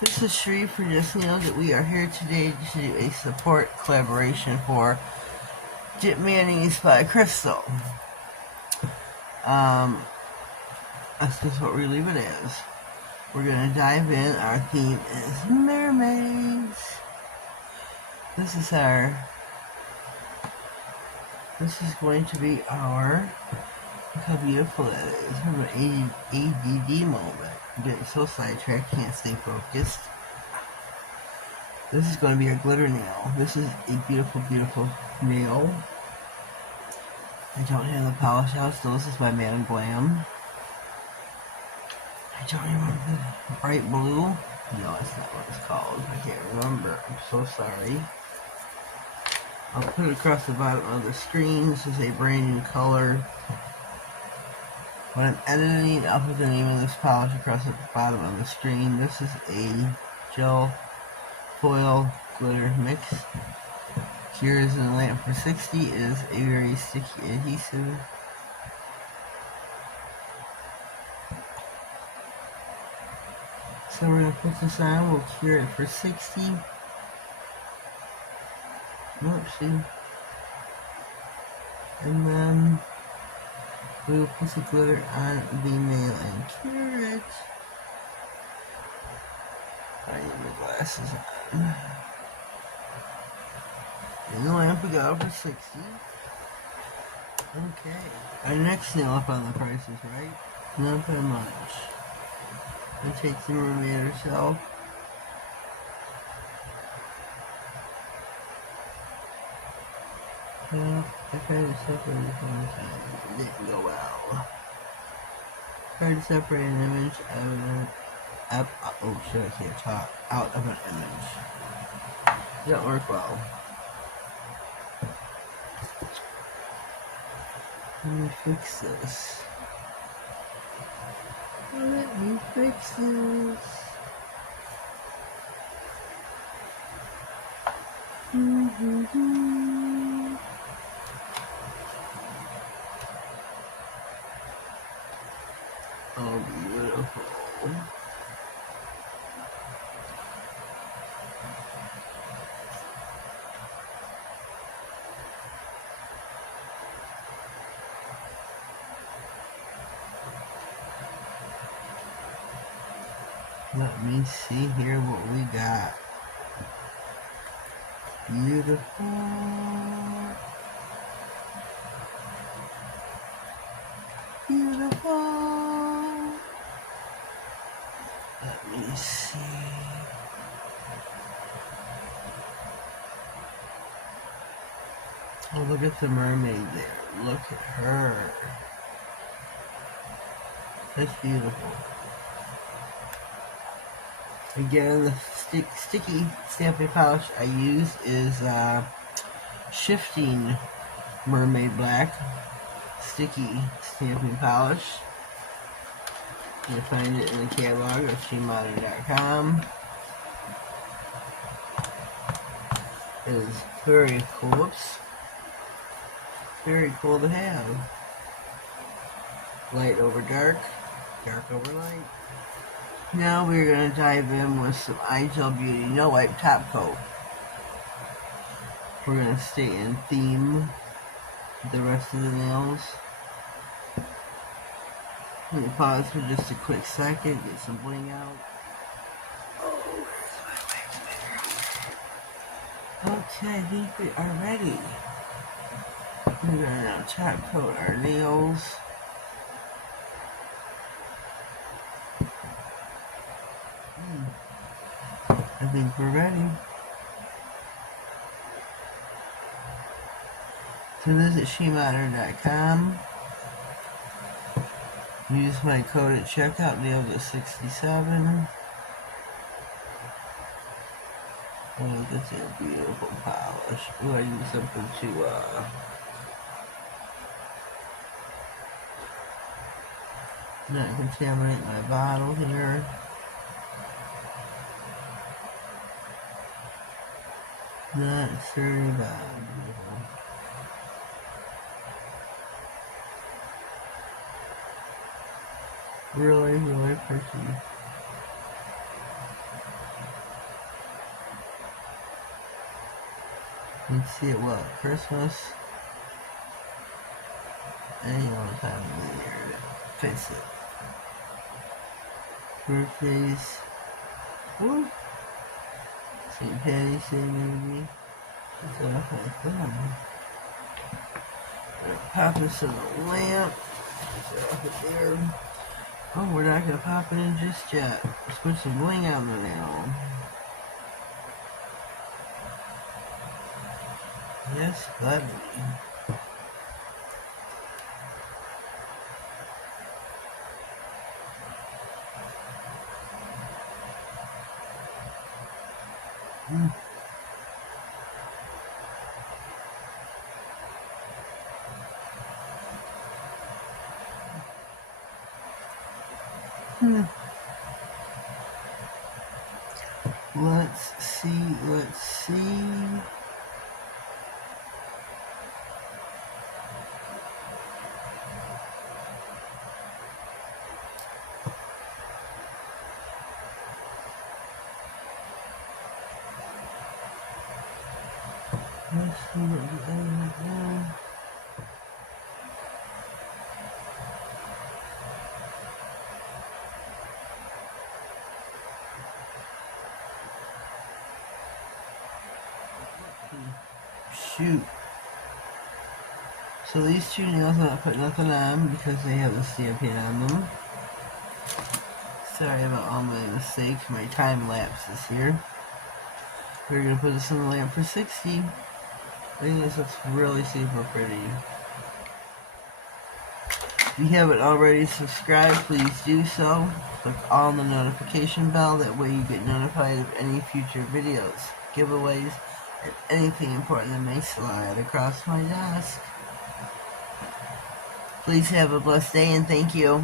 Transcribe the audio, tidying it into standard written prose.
This is Shree for Just Nailed It. We are here today to do a support collaboration for Dip Mayonnaise by Crystal. That's just what we leave it as. We're going to dive in. Our theme is mermaids. This is going to be our, look how beautiful that is. From an ADD moment. I'm getting so sidetracked, can't stay focused. This is going to be our glitter nail. This is a beautiful, beautiful nail. I don't have the polish out, so this is by Glam. I don't remember the bright blue. No, that's not what it's called. I can't remember. I'm so sorry. I'll put it across the bottom of the screen. This is a brand new color. When I'm editing, I'll put the name of this polish across the bottom of the screen. This is a gel foil glitter mix. Cures in a lamp for 60 is a very sticky adhesive. So we're going to put this on. We'll cure it for 60. Oopsie. And then we will put the glitter on the nail and cure it. I need my glasses on. And the lamp we got for 60. Okay. Our next nail up on the price is right. Not that much. I take the mermaid herself. Well, I tried to separate it from the side. It didn't go well. Tried to separate an image out of an image. Didn't work well. Let me fix this. Let me fix this. Oh, beautiful. Let me see here what we got. Beautiful. Beautiful. Let me see. Oh, look at the mermaid there. Look at her. That's beautiful. Again, the sticky stamping polish I use is Shifting Mermaid Black sticky stamping polish. You can find it in the catalog at Glam. It is very cool. Oops. Very cool to have. Light over dark, dark over light. Now we're going to dive in with some iGel Beauty No Wipe Top Coat. We're going to stay in theme with the rest of the nails. Let me pause for just a quick second, get some bling out. Oh, where's my wax maker? Okay, I think we are ready. We're going to now top coat our nails. I think we're ready. So visit Modelones.com. Use my code at checkout, Nailed It67. Oh, this is a beautiful polish. Ooh, I use something to not contaminate my bottle here. Not very bad. Really, really pretty. You can see it well at Christmas. Any other time of the year to fix it. Birthdays. Woo! St. Patty's Day maybe. Stuff like that. Pop this in the lamp. Off it there. Oh, we're not gonna pop it in just yet. Let's put some bling on the nail. Yes, buddy. Let's see. Let's see what we're doing now. Shoot. So these two nails I'm not putting nothing on because they have the stamping on them. Sorry about all my mistakes, my time lapses here. We're gonna put this in the lamp for 60. I think this looks really super pretty. If you haven't already subscribed, please do so. Click on the notification bell, that way you get notified of any future videos, giveaways, and anything important that may slide across my desk. Please have a blessed day and thank you.